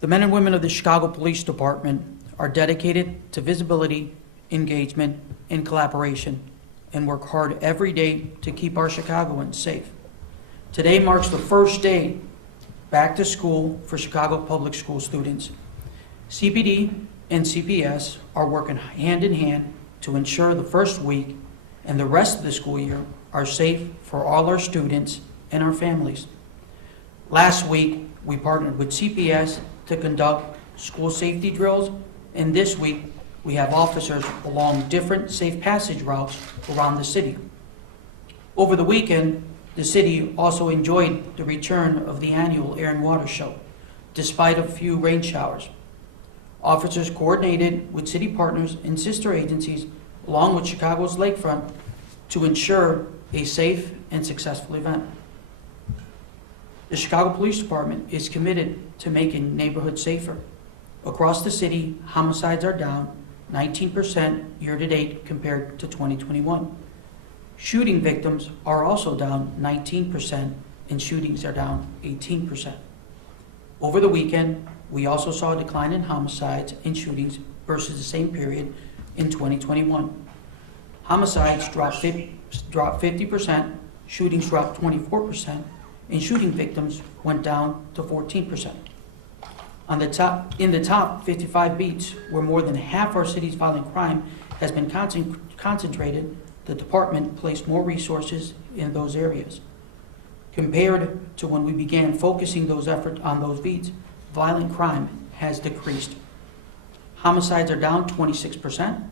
The men and women of the Chicago Police Department are dedicated to visibility, engagement, and collaboration, and work hard every day to keep our Chicagoans safe. Today marks the first day back to school for Chicago public school students. CPD and CPS are working hand in hand to ensure the first week and the rest of the school year are safe for all our students and our families. Last week, we partnered with CPS to conduct school safety drills, and this week, we have officers along different safe passage routes around the city. Over the weekend, the city also enjoyed the return of the annual Air and Water Show, despite a few rain showers. Officers coordinated with city partners and sister agencies, along with Chicago's lakefront, to ensure a safe and successful event. The Chicago Police Department is committed to making neighborhoods safer. Across the city, homicides are down 19% year-to-date compared to 2021. Shooting victims are also down 19%, and shootings are down 18%. Over the weekend, we also saw a decline in homicides and shootings versus the same period in 2021. Homicides dropped 50%, shootings dropped 24%, and shooting victims went down to 14%. In the top 55 beats, where more than half our city's violent crime has been concentrated, the department placed more resources in those areas. Compared to when we began focusing those efforts on those beats, violent crime has decreased. Homicides are down 26%,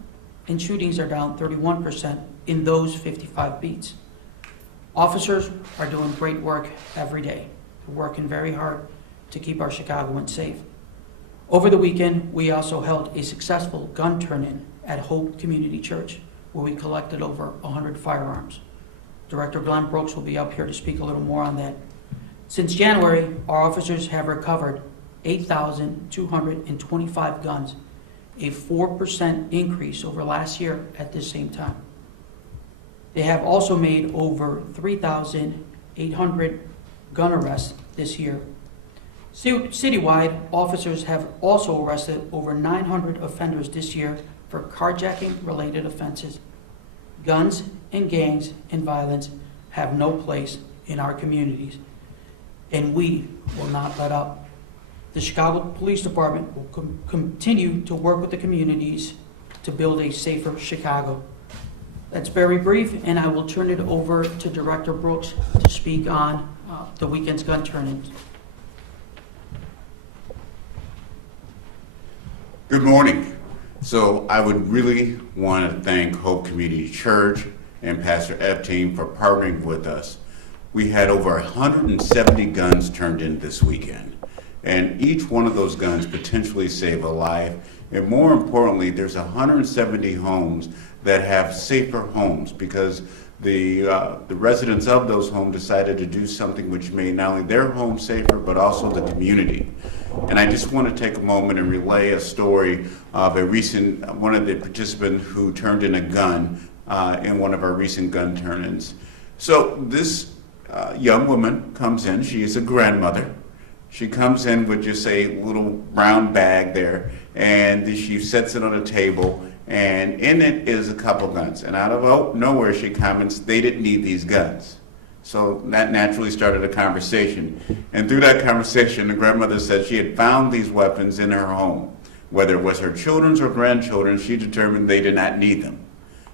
and shootings are down 31% in those 55 beats. Officers are doing great work every day. They're working very hard to keep our Chicagoans safe. Over the weekend, we also held a successful gun turn-in at Hope Community Church, where we collected over 100 firearms. Director Glenn Brooks will be up here to speak a little more on that. Since January, our officers have recovered 8,225 guns, a 4% increase over last year at this same time. They have also made over 3,800 gun arrests this year. Citywide, officers have also arrested over 900 offenders this year for carjacking-related offenses. Guns and gangs and violence have no place in our communities, and we will not let up. The Chicago Police Department will continue to work with the communities to build a safer Chicago. That's very brief, and I will turn it over to Director Brooks to speak on the weekend's gun turn-ins. Good morning. So I would really want to thank Hope Community Church and Pastor Epstein for partnering with us. We had over 170 guns turned in this weekend, and each one of those guns potentially save a life. And more importantly, there's 170 homes that have safer homes because the residents of those homes decided to do something which made not only their home safer, but also the community. And I just want to take a moment and relay a story of one of the participants who turned in a gun in one of our recent gun turn-ins. So this young woman comes in, she is a grandmother. She comes in with just a little brown bag there, and she sets it on a table, and in it is a couple guns. And out of nowhere, she comments, they didn't need these guns. So that naturally started a conversation. And through that conversation, the grandmother said she had found these weapons in her home. Whether it was her children's or grandchildren, she determined they did not need them.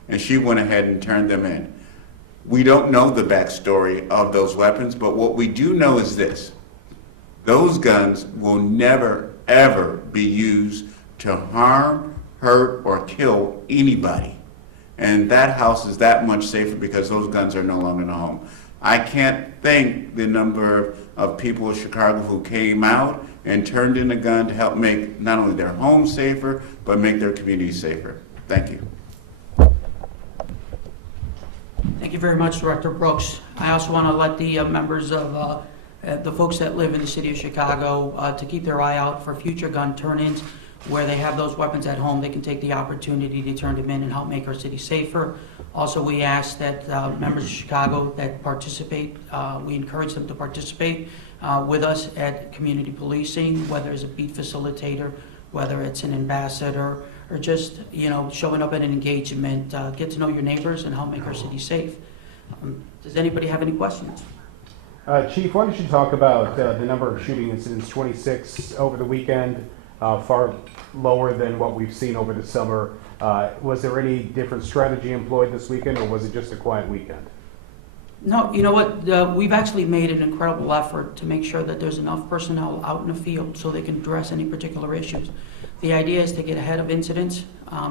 And she went ahead and turned them in. We don't know the backstory of those weapons, but what we do know is this. Those guns will never, ever be used to harm, hurt, or kill anybody. And that house is that much safer because those guns are no longer in the home. I can't thank the number of people in Chicago who came out and turned in a gun to help make not only their home safer, but make their community safer. Thank you. Thank you very much, Director Brooks. I also want to let the members of the folks that live in the city of Chicago to keep their eye out for future gun turn-ins. Where they have those weapons at home, they can take the opportunity to turn them in and help make our city safer. Also, we ask that members of Chicago that participate, we encourage them to participate with us at community policing, whether it's a beat facilitator, whether it's an ambassador, or just, showing up at an engagement, get to know your neighbors and help make our city safe. Does anybody have any questions? Chief, why don't you talk about the number of shooting incidents, 26 over the weekend, far lower than what we've seen over the summer. Was there any different strategy employed this weekend, or was it just a quiet weekend? No, you know what? We've actually made an incredible effort to make sure that there's enough personnel out in the field so they can address any particular issues. The idea is to get ahead of incidents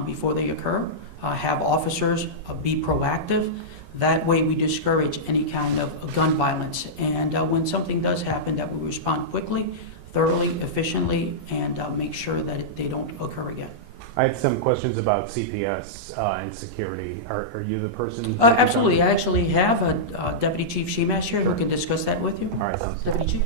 before they occur, have officers be proactive. That way we discourage any kind of gun violence. And when something does happen, that we respond quickly, thoroughly, efficiently, and make sure that they don't occur again. I had some questions about CPS and security. Are you the person? Absolutely. I actually have a Deputy Chief Sheemash here who can discuss that with you. All right, sounds good. Deputy Chief.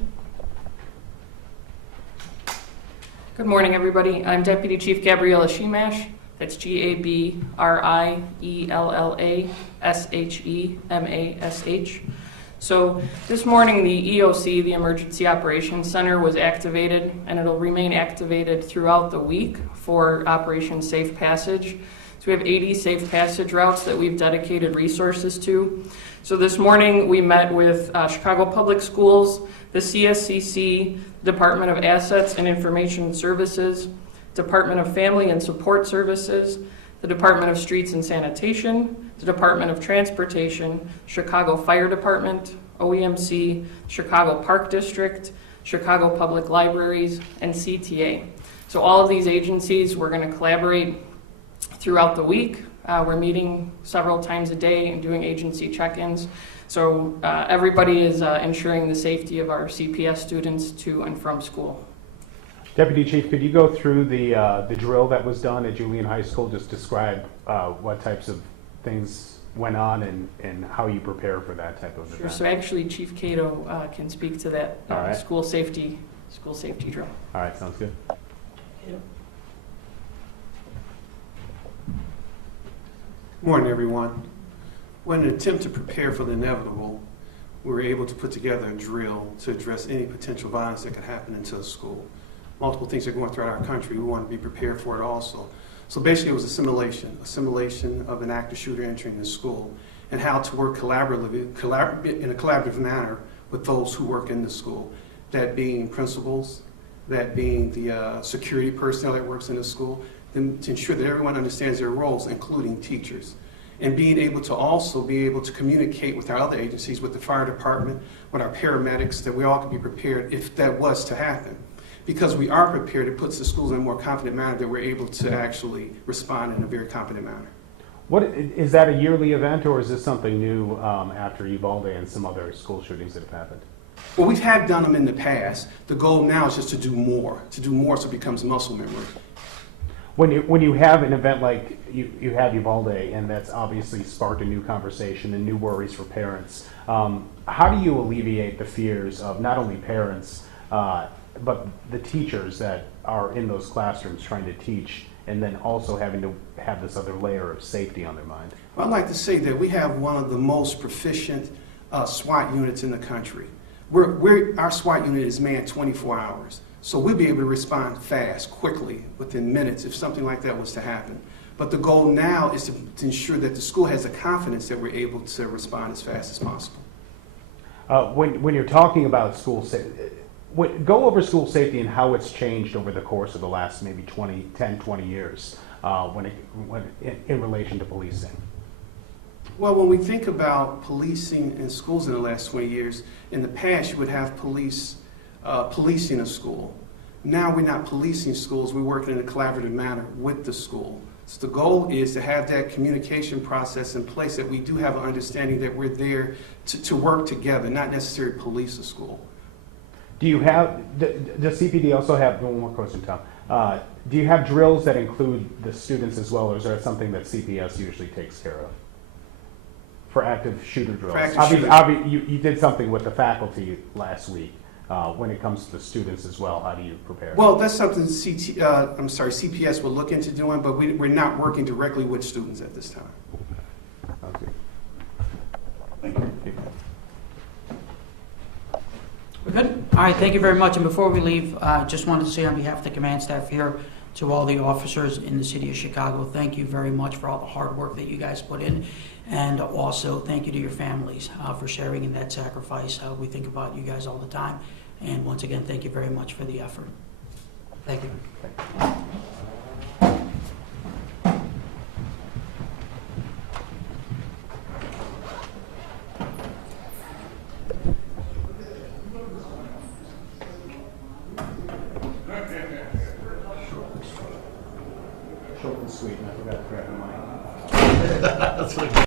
Good morning, everybody. I'm Deputy Chief Gabriella Sheemash. That's GABRIELLASHEMASH. So this morning, the EOC, the Emergency Operations Center, was activated, and it'll remain activated throughout the week for Operation Safe Passage. So we have 80 safe passage routes that we've dedicated resources to. So this morning, we met with Chicago Public Schools, the CSCC, Department of Assets and Information Services, Department of Family and Support Services, the Department of Streets and Sanitation, the Department of Transportation, Chicago Fire Department, OEMC, Chicago Park District, Chicago Public Libraries, and CTA. So all of these agencies, we're going to collaborate throughout the week. We're meeting several times a day and doing agency check-ins. So everybody is ensuring the safety of our CPS students to and from school. Deputy Chief, could you go through the drill that was done at Julian High School? Just describe what types of things went on and how you prepare for that type of event. Sure. So actually, Chief Cato can speak to that right. school safety drill. All right, sounds good. Cato. Good morning, everyone. In an attempt to prepare for the inevitable, we were able to put together a drill to address any potential violence that could happen into a school. Multiple things are going throughout our country. We want to be prepared for it also. So basically, it was a simulation of an active shooter entering the school and how to work in a collaborative manner with those who work in the school, that being principals, that being the security personnel that works in the school, and to ensure that everyone understands their roles, including teachers. And being able to also be able to communicate with our other agencies, with the fire department, with our paramedics, that we all can be prepared if that was to happen. Because we are prepared, it puts the schools in a more confident manner that we're able to actually respond in a very competent manner. What is that a yearly event, or is this something new after Uvalde and some other school shootings that have happened? Well, we have done them in the past. The goal now is just to do more so it becomes muscle memory. When you have an event like you have Uvalde, and that's obviously sparked a new conversation and new worries for parents, how do you alleviate the fears of not only parents, but the teachers that are in those classrooms trying to teach, and then also having to have this other layer of safety on their mind? Well, I'd like to say that we have one of the most proficient SWAT units in the country. Our SWAT unit is manned 24 hours. So we'll be able to respond fast, quickly, within minutes if something like that was to happen. But the goal now is to ensure that the school has the confidence that we're able to respond as fast as possible. When you're talking about school safety, go over school safety and how it's changed over the course of the last maybe 10, 20 years in relation to policing. Well, when we think about policing in schools in the last 20 years, in the past you would have policing a school. Now we're not policing schools, we're working in a collaborative manner with the school. So the goal is to have that communication process in place, that we do have an understanding that we're there to work together, not necessarily police a school. Do you have, does CPD also have, one more question, Tom, do you have drills that include the students as well, or is that something that CPS usually takes care of? For active shooter drills? For active shooter. You did something with the faculty last week. When it comes to the students as well, how do you prepare? Well, that's something CPS will look into doing, but we're not working directly with students at this time. Okay. Thank you. Good. All right, thank you very much. And before we leave, just wanted to say on behalf of the command staff here to all the officers in the city of Chicago, thank you very much for all the hard work that you guys put in. And also, thank you to your families for sharing in that sacrifice. We think about you guys all the time. And once again, thank you very much for the effort. Thank you. Short and sweet, and I forgot to grab the mic. That's what